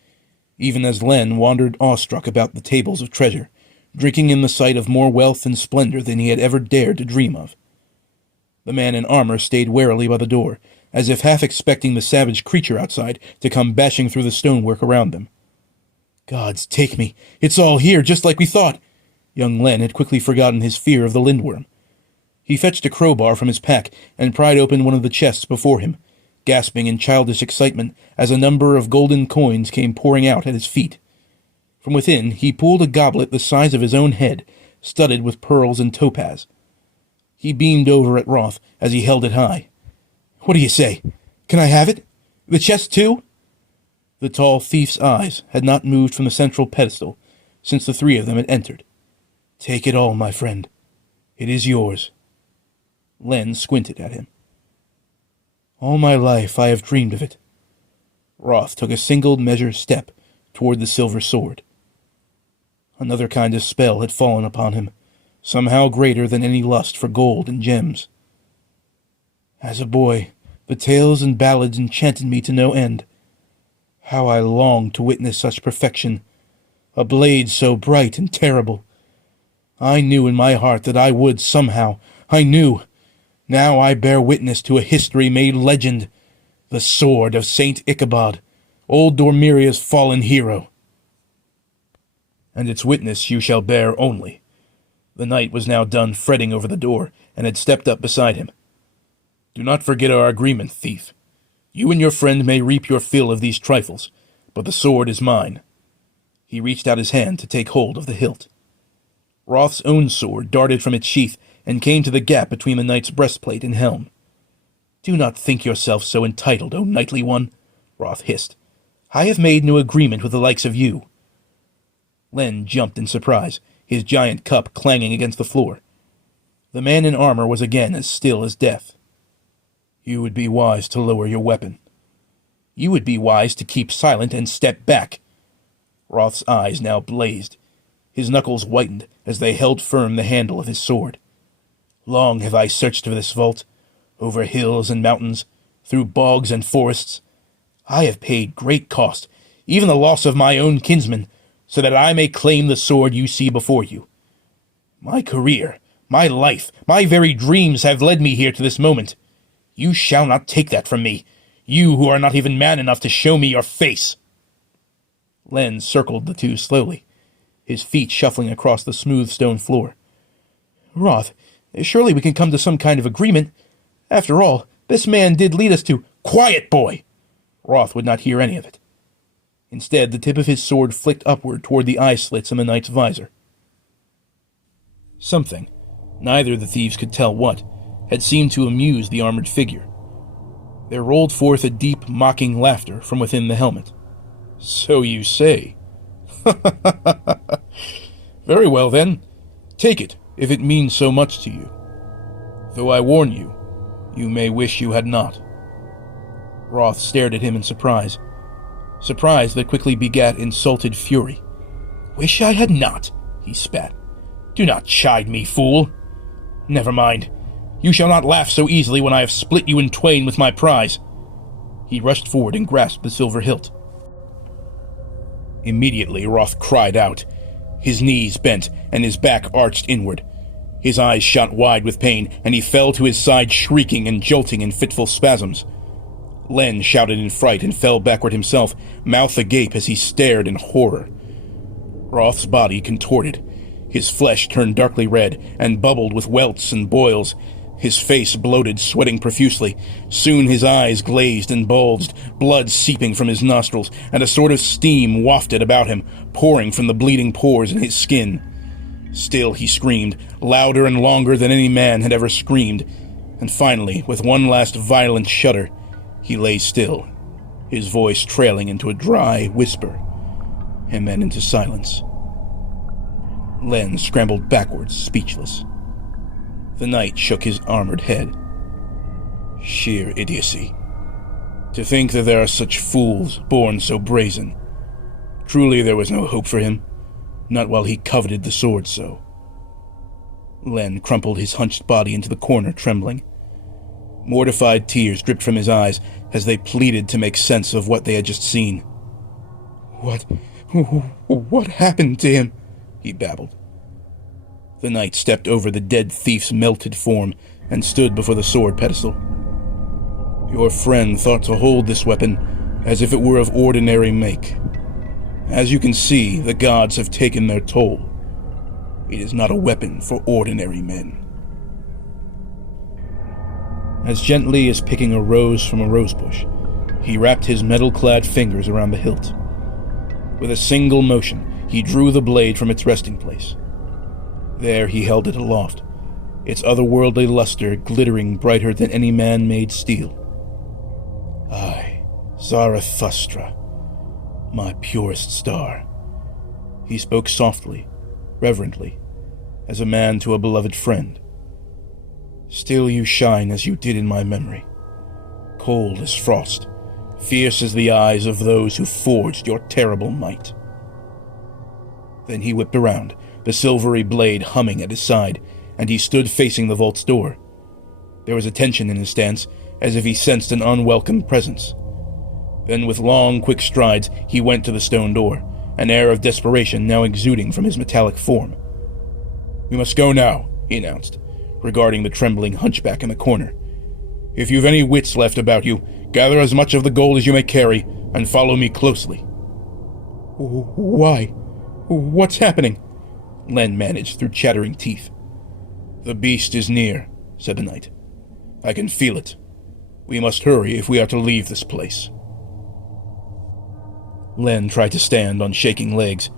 even as Len wandered awestruck about the tables of treasure, drinking in the sight of more wealth and splendor than he had ever dared to dream of. The man in armor stayed warily by the door, as if half expecting the savage creature outside to come bashing through the stonework around them. "Gods take me! It's all here, just like we thought!" Young Len had quickly forgotten his fear of the lindworm. He fetched a crowbar from his pack and pried open one of the chests before him, gasping in childish excitement as a number of golden coins came pouring out at his feet. From within, he pulled a goblet the size of his own head, studded with pearls and topaz. He beamed over at Roth as he held it high. "What do you say? Can I have it? The chest, too?" The tall thief's eyes had not moved from the central pedestal since the three of them had entered. "Take it all, my friend. It is yours." Len squinted at him. "All my life I have dreamed of it." Roth took a single measured step toward the silver sword. Another kind of spell had fallen upon him, somehow greater than any lust for gold and gems. "As a boy, the tales and ballads enchanted me to no end. How I longed to witness such perfection, a blade so bright and terrible. I knew in my heart that I would somehow. I knew. Now I bear witness to a history made legend, the sword of Saint Ichabod, old Dormiria's fallen hero. And its witness you shall bear only." The knight was now done fretting over the door, and had stepped up beside him. "Do not forget our agreement, thief. You and your friend may reap your fill of these trifles, but the sword is mine." He reached out his hand to take hold of the hilt. Roth's own sword darted from its sheath and came to the gap between the knight's breastplate and helm. "Do not think yourself so entitled, O knightly one," Roth hissed. "I have made no agreement with the likes of you." Len jumped in surprise, his giant cup clanging against the floor. The man in armor was again as still as death. "You would be wise to lower your weapon." "You would be wise to keep silent and step back." Roth's eyes now blazed. His knuckles whitened as they held firm the handle of his sword. "Long have I searched for this vault, over hills and mountains, through bogs and forests. I have paid great cost, even the loss of my own kinsmen, so that I may claim the sword you see before you. My career, my life, my very dreams have led me here to this moment. You shall not take that from me, you who are not even man enough to show me your face." Len circled the two slowly, his feet shuffling across the smooth stone floor. "Roth, surely we can come to some kind of agreement. After all, this man did lead us to—" "Quiet, boy!" Roth would not hear any of it. Instead, the tip of his sword flicked upward toward the eye slits in the knight's visor. Something, neither of the thieves could tell what, had seemed to amuse the armored figure. There rolled forth a deep, mocking laughter from within the helmet. "So you say." "Very well, then. Take it, if it means so much to you. Though I warn you, you may wish you had not." Roth stared at him in surprise that quickly begat insulted fury. "Wish I had not," he spat. "Do not chide me, fool. Never mind. You shall not laugh so easily when I have split you in twain with my prize." He rushed forward and grasped the silver hilt. Immediately Roth cried out. His knees bent and his back arched inward. His eyes shot wide with pain, and he fell to his side shrieking and jolting in fitful spasms. Len shouted in fright and fell backward himself, mouth agape as he stared in horror. Roth's body contorted. His flesh turned darkly red and bubbled with welts and boils. His face bloated, sweating profusely. Soon his eyes glazed and bulged, blood seeping from his nostrils, and a sort of steam wafted about him, pouring from the bleeding pores in his skin. Still he screamed, louder and longer than any man had ever screamed, and finally, with one last violent shudder, he lay still, his voice trailing into a dry whisper, and then into silence. Len scrambled backwards, speechless. The knight shook his armored head. Sheer idiocy. To think that there are such fools born so brazen. Truly there was no hope for him, not while he coveted the sword so. Len crumpled his hunched body into the corner, trembling. Mortified tears dripped from his eyes as they pleaded to make sense of what they had just seen. What happened to him? He babbled. The knight stepped over the dead thief's melted form and stood before the sword pedestal. Your friend thought to hold this weapon as if it were of ordinary make. As you can see, the gods have taken their toll. It is not a weapon for ordinary men. As gently as picking a rose from a rosebush, he wrapped his metal-clad fingers around the hilt. With a single motion, he drew the blade from its resting place. There he held it aloft, its otherworldly luster glittering brighter than any man-made steel. I, Zarathustra, my purest star. He spoke softly, reverently, as a man to a beloved friend. Still you shine as you did in my memory, cold as frost, fierce as the eyes of those who forged your terrible might. Then he whipped around, the silvery blade humming at his side, and he stood facing the vault's door. There was a tension in his stance, as if he sensed an unwelcome presence. Then with long, quick strides, he went to the stone door, an air of desperation now exuding from his metallic form. "We must go now," he announced, regarding the trembling hunchback in the corner. "If you've any wits left about you, gather as much of the gold as you may carry, and follow me closely." "Why? What's happening?" Len managed through chattering teeth. "The beast is near," said the knight. "I can feel it. We must hurry if we are to leave this place." Len tried to stand on shaking legs.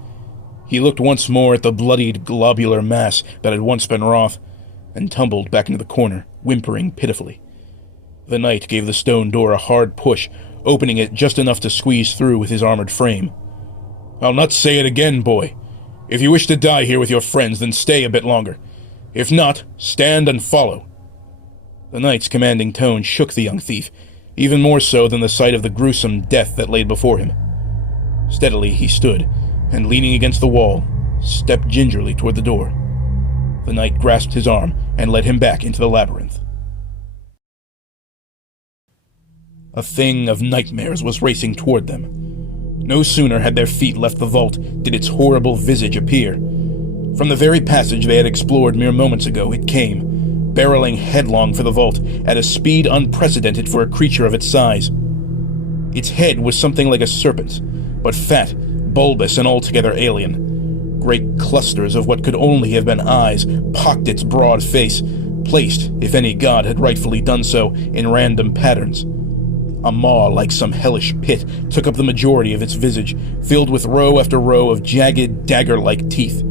He looked once more at the bloodied, globular mass that had once been Roth, and tumbled back into the corner, whimpering pitifully. The knight gave the stone door a hard push, opening it just enough to squeeze through with his armored frame. "I'll not say it again, boy. If you wish to die here with your friends, then stay a bit longer. If not, stand and follow." The knight's commanding tone shook the young thief, even more so than the sight of the gruesome death that lay before him. Steadily he stood, and leaning against the wall, stepped gingerly toward the door. The knight grasped his arm and led him back into the labyrinth. A thing of nightmares was racing toward them. No sooner had their feet left the vault did its horrible visage appear. From the very passage they had explored mere moments ago, it came, barreling headlong for the vault at a speed unprecedented for a creature of its size. Its head was something like a serpent's, but fat, bulbous, and altogether alien. Great clusters of what could only have been eyes pocked its broad face, placed, if any god had rightfully done so, in random patterns. A maw like some hellish pit took up the majority of its visage, filled with row after row of jagged, dagger-like teeth.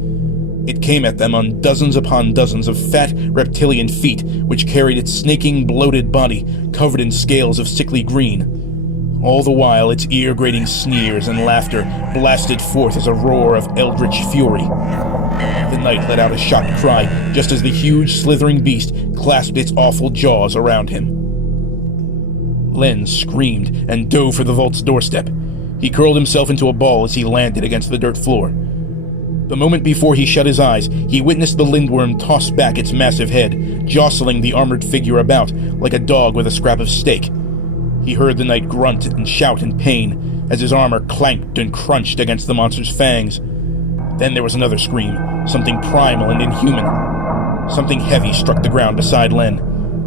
It came at them on dozens upon dozens of fat, reptilian feet, which carried its snaking, bloated body, covered in scales of sickly green. All the while, its ear-grating sneers and laughter blasted forth as a roar of eldritch fury. The knight let out a shocked cry, just as the huge, slithering beast clasped its awful jaws around him. Len screamed and dove for the vault's doorstep. He curled himself into a ball as he landed against the dirt floor. The moment before he shut his eyes, he witnessed the lindworm toss back its massive head, jostling the armored figure about like a dog with a scrap of steak. He heard the knight grunt and shout in pain as his armor clanked and crunched against the monster's fangs. Then there was another scream, something primal and inhuman. Something heavy struck the ground beside Len.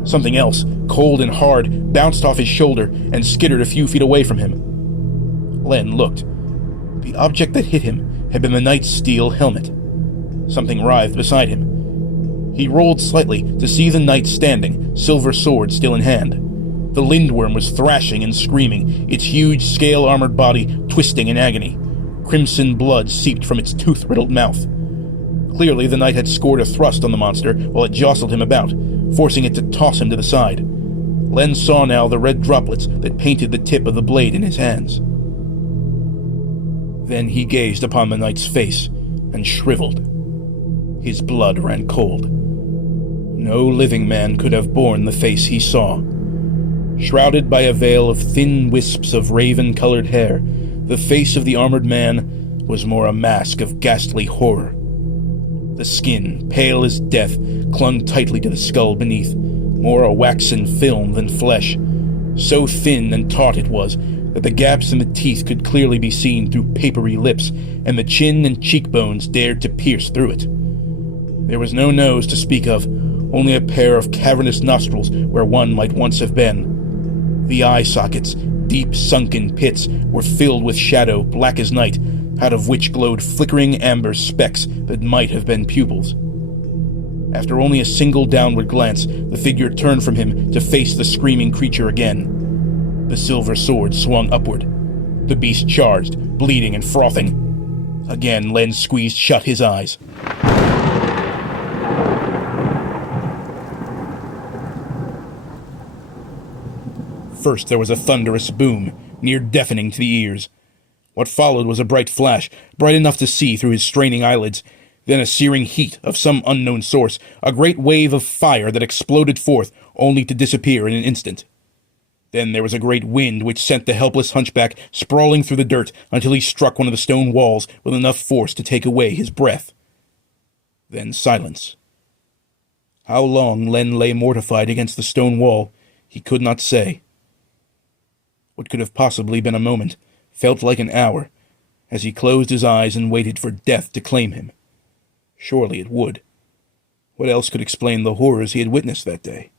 Something else, cold and hard, bounced off his shoulder and skittered a few feet away from him. Len looked. The object that hit him had been the knight's steel helmet. Something writhed beside him. He rolled slightly to see the knight standing, silver sword still in hand. The lindworm was thrashing and screaming, its huge, scale-armored body twisting in agony. Crimson blood seeped from its tooth-riddled mouth. Clearly, the knight had scored a thrust on the monster while it jostled him about, forcing it to toss him to the side. Len saw now the red droplets that painted the tip of the blade in his hands. Then he gazed upon the knight's face and shriveled. His blood ran cold. No living man could have borne the face he saw. Shrouded by a veil of thin wisps of raven-colored hair, the face of the armored man was more a mask of ghastly horror. The skin, pale as death, clung tightly to the skull beneath, more a waxen film than flesh. So thin and taut it was that the gaps in the teeth could clearly be seen through papery lips, and the chin and cheekbones dared to pierce through it. There was no nose to speak of, only a pair of cavernous nostrils where one might once have been. The eye sockets, deep sunken pits, were filled with shadow black as night, out of which glowed flickering amber specks that might have been pupils. After only a single downward glance, the figure turned from him to face the screaming creature again. The silver sword swung upward. The beast charged, bleeding and frothing. Again, Len squeezed shut his eyes. First there was a thunderous boom, near deafening to the ears. What followed was a bright flash, bright enough to see through his straining eyelids, then a searing heat of some unknown source, a great wave of fire that exploded forth, only to disappear in an instant. Then there was a great wind which sent the helpless hunchback sprawling through the dirt until he struck one of the stone walls with enough force to take away his breath. Then silence. How long Len lay mortified against the stone wall, he could not say. What could have possibly been a moment felt like an hour, as he closed his eyes and waited for death to claim him. Surely it would. What else could explain the horrors he had witnessed that day?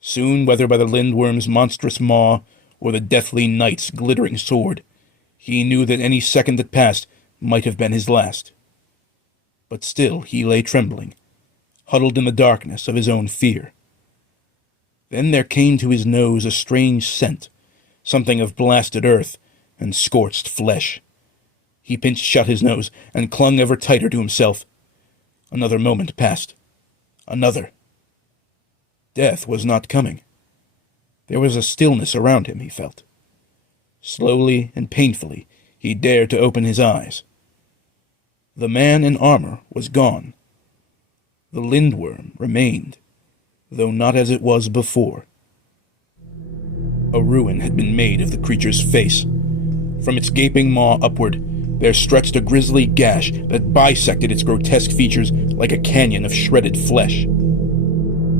Soon, whether by the lindworm's monstrous maw or the deathly knight's glittering sword, he knew that any second that passed might have been his last. But still he lay trembling, huddled in the darkness of his own fear. Then there came to his nose a strange scent, something of blasted earth and scorched flesh. He pinched shut his nose and clung ever tighter to himself. Another moment passed. Another. Death was not coming. There was a stillness around him, he felt. Slowly and painfully he dared to open his eyes. The man in armor was gone. The lindworm remained, though not as it was before. A ruin had been made of the creature's face. From its gaping maw upward, there stretched a grisly gash that bisected its grotesque features like a canyon of shredded flesh.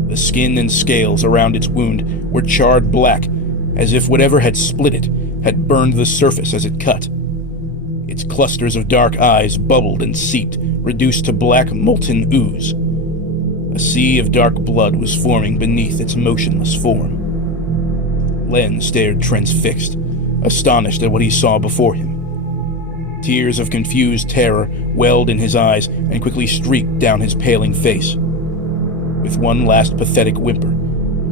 The skin and scales around its wound were charred black, as if whatever had split it had burned the surface as it cut. Its clusters of dark eyes bubbled and seeped, reduced to black molten ooze. A sea of dark blood was forming beneath its motionless form. Len stared transfixed, astonished at what he saw before him. Tears of confused terror welled in his eyes and quickly streaked down his paling face. With one last pathetic whimper,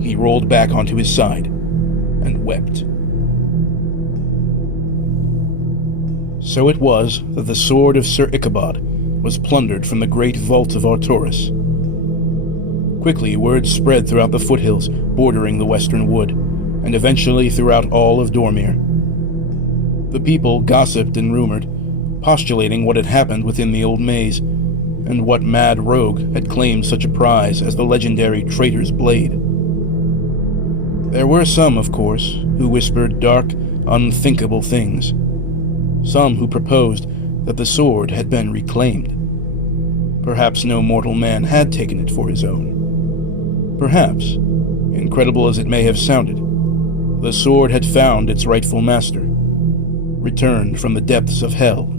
he rolled back onto his side and wept. So it was that the sword of Sir Ichabod was plundered from the great vault of Artoris. Quickly word spread throughout the foothills bordering the western wood, and eventually throughout all of Dormir. The people gossiped and rumored, postulating what had happened within the old maze, and what mad rogue had claimed such a prize as the legendary traitor's blade. There were some, of course, who whispered dark, unthinkable things. Some who proposed that the sword had been reclaimed. Perhaps no mortal man had taken it for his own. Perhaps, incredible as it may have sounded, the sword had found its rightful master, returned from the depths of hell.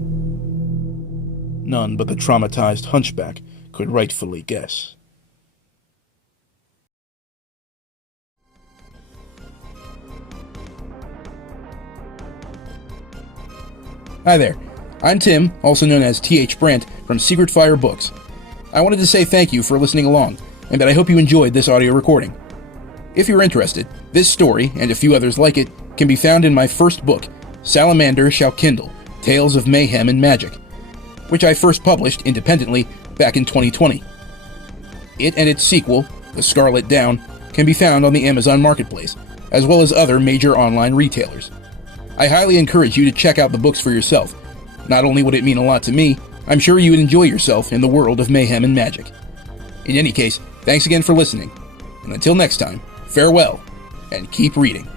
None but the traumatized hunchback could rightfully guess. Hi there, I'm Tim, also known as T.H. Brandt from Secret Fire Books. I wanted to say thank you for listening along, and that I hope you enjoyed this audio recording. If you're interested, this story, and a few others like it, can be found in my first book, Salamander Shall Kindle, Tales of Mayhem and Magic, which I first published independently back in 2020. It and its sequel, The Scarlet Down, can be found on the Amazon Marketplace, as well as other major online retailers. I highly encourage you to check out the books for yourself. Not only would it mean a lot to me, I'm sure you would enjoy yourself in the world of mayhem and magic. In any case, thanks again for listening, and until next time, farewell, and keep reading.